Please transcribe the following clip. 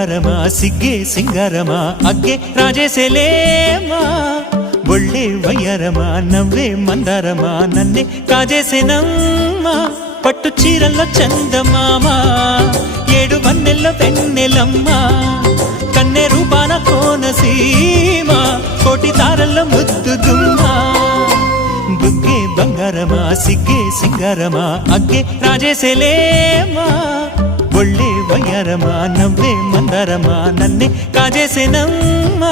బంగారమా సిగ్గే సింగారమా అగ్గే రాజేసేలేమా ఒళ్ళే వయ్యారమా నవ్వే మందారమా నన్నే కాజేసేనమ్మా పట్టు చీరల్లో చందమామా ఏడు వన్నెల్లో వెన్నెలమ్మా కన్నె రూపాన కోనసీమ కోటి తారల్లో ముద్దుదుమ్మా బుగ్గే బంగారమా సిగ్గే సింగారమా అగ్గే రాజేసేలేమా ఒళ్ళే వయ్యారమా నవ్వే మందారమా నన్నే కాజేసేనమ్మా